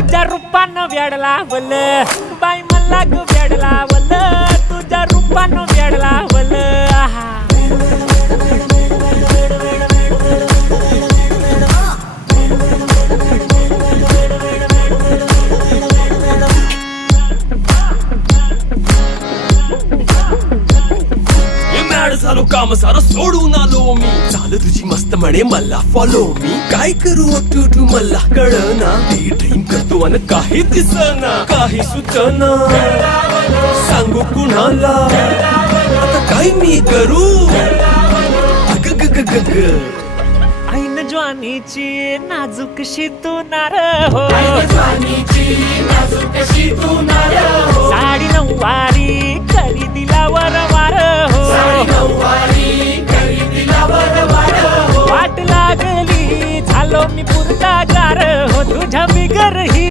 तुझ्या रूपानं वेड लावल बाई मला ग वेड लावल तुझ्या रूपानं वेड लावल झालो काम सारं सोडून आलो मी चाल तुझी मस्त म्हणे मला फॉलो मी काय करू टू मला कळना ती ड्रीम करतो आणि काही दिसना काही सुचना सांगू कुणाला आता काय मी करू ऐन ज्वानीची नाजूकशी तू नार हो साडी नऊवारी करी दिला वरवार हो वाट लागली झालो मी पुरता गार हो तुझ्या बिगर ही